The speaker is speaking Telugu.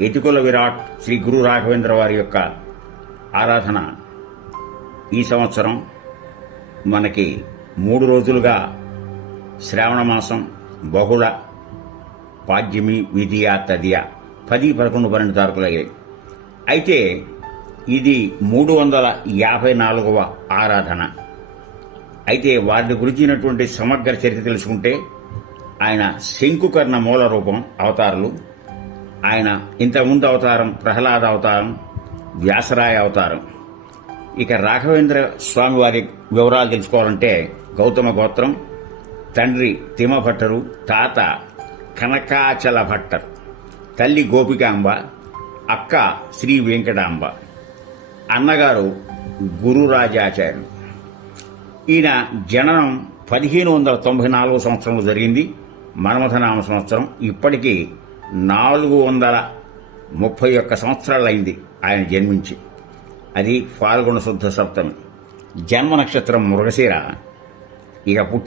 ఎతికుల విరాట్ శ్రీ గురు రాఘవేంద్ర వారి యొక్క ఆరాధన ఈ సంవత్సరం మనకి మూడు రోజులుగా శ్రావణ మాసం బహుళ పాడ్యమి విధియ తదియ పది పదకొండు పన్నెండు తారీఖులయ్యాయి అయితే ఇది మూడు వందల యాభై నాలుగవ ఆరాధన. అయితే వారి గురించినటువంటి సమగ్ర చరిత్ర తెలుసుకుంటే ఆయన శంకుకర్ణ మూల రూపం అవతారులు ఆయన ఇంతకుముందు అవతారం ప్రహ్లాద అవతారం వ్యాసరాయ అవతారం. ఇక రాఘవేంద్ర స్వామి వారి వివరాలు తెలుసుకోవాలంటే గౌతమ గోత్రం తండ్రి తిమ భట్టరు తాత కనకాచల భట్టర్ తల్లి గోపికాంబ అక్క శ్రీ వెంకటాంబ అన్నగారు గురురాజాచార్యులు. ఈయన జననం పదిహేను వందల తొంభై నాలుగో సంవత్సరంలో జరిగింది మన్మథనామ సంవత్సరం. ఇప్పటికీ నాలుగు వందల ముప్పై ఒక్క సంవత్సరాలైంది ఆయన జన్మించి. అది ఫాల్గుణ శుద్ధ సప్తమి. జన్మ నక్షత్రం మృగశిర ఇక పుట్టి